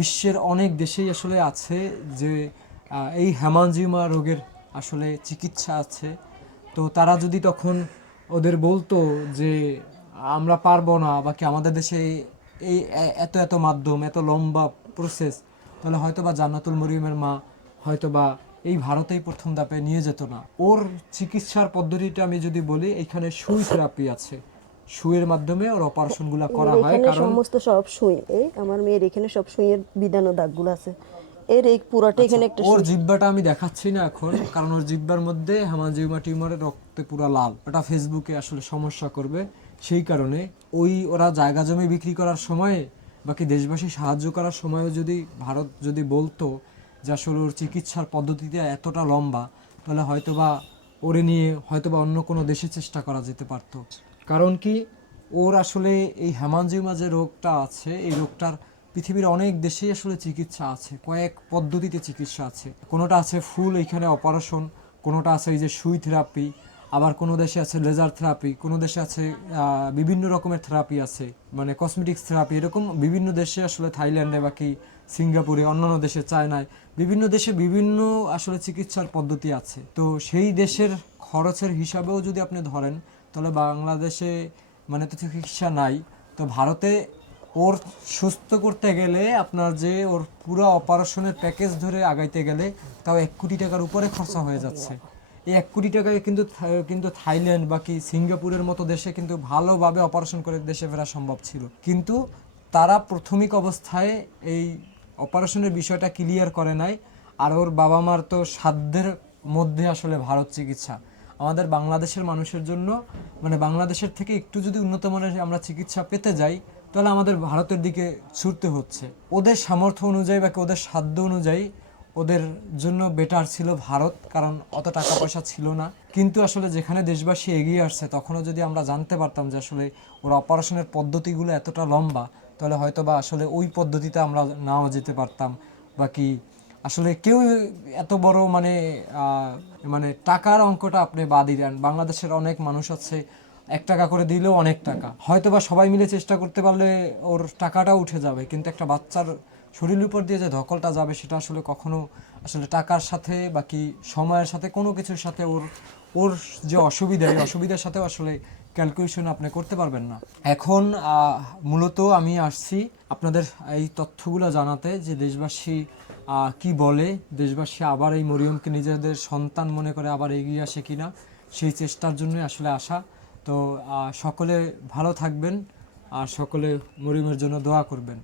বিশ্বের অনেক দেশেই আসলে আছে যে এই হেমাঞ্জিওমা রোগের আসলে চিকিৎসা আছে। তো তারা যদি তখন ওদের বলতো যে আমরা পারবো না, বা কি আমাদের দেশে এই এত এত মাধ্যম, এত লম্বা প্রসেস, তাহলে হয়তো বা জান্নাতুল মরিয়মের মা হয়তো বা এই ভারতেই প্রথম ধাপে নিয়ে যেত না। ওর চিকিৎসার পদ্ধতিটা আমি যদি বলি, এখানে সুই থেরাপি আছে। সুইয়ের মাধ্যমে ওর অপারেশনগুলো করা এর হয়, এখানে কারণ সমস্ত সব সুই, এই আমার মেয়ের এখানে সব সুইয়ের বিধান ও দাগগুলো আছে। এর এই পুরাটা আচ্ছা, এখানে একটা ওর সুই। জিহ্বাটা আমি দেখাচ্ছি না এখন, কারণ ওর জিহ্বার মধ্যে হেমাঞ্জিওমা টিউমারের রক্তে পুরা লাল, ওটা ফেসবুকে আসলে সমস্যা করবে। সেই কারণে ওরা জায়গা জমি বিক্রি করার সময়, বাকি দেশবাসী সাহায্য করার সময়ও যদি ভারত যদি বলতো যে আসলে ওর চিকিৎসার পদ্ধতিতে এতটা লম্বা, তাহলে হয়তোবা ওরে নিয়ে হয়তোবা অন্য কোনো দেশে চেষ্টা করা যেতে পারতো। কারণ কি, ওর আসলে এই হেমাঞ্জিওমা যে রোগটা আছে, এই রোগটার পৃথিবীর অনেক দেশেই আসলে চিকিৎসা আছে, কয়েক পদ্ধতিতে চিকিৎসা আছে। কোনোটা আছে ফুল এইখানে অপারেশন, কোনোটা আছে এই যে সুই থেরাপি, আবার কোনো দেশে আছে লেজার থেরাপি, কোনো দেশে আছে বিভিন্ন রকমের থেরাপি আছে, মানে কসমেটিক্স থেরাপি, এরকম বিভিন্ন দেশে আসলে থাইল্যান্ডে বাকি সিঙ্গাপুরে, অন্যান্য দেশে চায়নায়, বিভিন্ন দেশে বিভিন্ন আসলে চিকিৎসার পদ্ধতি আছে। তো সেই দেশের খরচের হিসাবেও যদি আপনি ধরেন, তাহলে বাংলাদেশে মানে তো চিকিৎসা নাই। তো ভারতে ওর সুস্থ করতে গেলে আপনার যে ওর পুরো অপারেশনের প্যাকেজ ধরে আগাইতে গেলে তাও 1 কোটি টাকার উপরে খরচা হয়ে যাচ্ছে। এই 1 কোটি টাকায় কিন্তু থাইল্যান্ড বাকি সিঙ্গাপুরের মতো দেশে কিন্তু ভালোভাবে অপারেশন করে দেশে ফেরা সম্ভব ছিল, কিন্তু তারা প্রাথমিক অবস্থায় এই অপারেশনের বিষয়টা ক্লিয়ার করে নাই। আর ওর বাবা মার তো সাধ্যের মধ্যে আসলে ভারত চিকিৎসা। আমাদের বাংলাদেশের মানুষের জন্য, মানে বাংলাদেশের থেকে একটু যদি উন্নত মানের আমরা চিকিৎসা পেতে যাই, তাহলে আমাদের ভারতের দিকে ছুটতে হচ্ছে। ওদের সামর্থ্য অনুযায়ী বা ওদের সাধ্য অনুযায়ী ওদের জন্য বেটার ছিল ভারত, কারণ অত টাকা পয়সা ছিল না। কিন্তু আসলে যেখানে দেশবাসী এগিয়ে আসছে, তখনও যদি আমরা জানতে পারতাম যে আসলে ওর অপারেশনের পদ্ধতিগুলো এতটা লম্বা, তাহলে হয়তো বা আসলে ওই পদ্ধতিতে আমরা নাও যেতে পারতাম। বাকি আসলে কেউ এত বড় মানে টাকার অঙ্কটা আপনি বাদই দেন, বাংলাদেশের অনেক মানুষ আছে 1 টাকা করে দিলেও অনেক টাকা, হয়তো বা সবাই মিলে চেষ্টা করতে পারলে ওর টাকাটা উঠে যাবে, কিন্তু একটা বাচ্চার শরীরের উপর দিয়ে যে ধকলটা যাবে, সেটা আসলে কখনো আসলে টাকার সাথে বাকি সময়ের সাথে কোনো কিছুর সাথে ওর ওর যে অসুবিধা, এই অসুবিধার সাথেও আসলে ক্যালকুলেশন আপনি করতে পারবেন না। এখন মূলত আমি আসছি আপনাদের এই তথ্যগুলো জানাতে, যে দেশবাসী কি বলে, দেশবাসী আবার এই মরিয়মকে নিজেদের সন্তান মনে করে আবার এগিয়ে আসে কিনা, সেই চেষ্টার জন্যই আসলে আসা। তো সকলে ভালো থাকবেন, আর সকলে মরিয়মের জন্য দোয়া করবেন।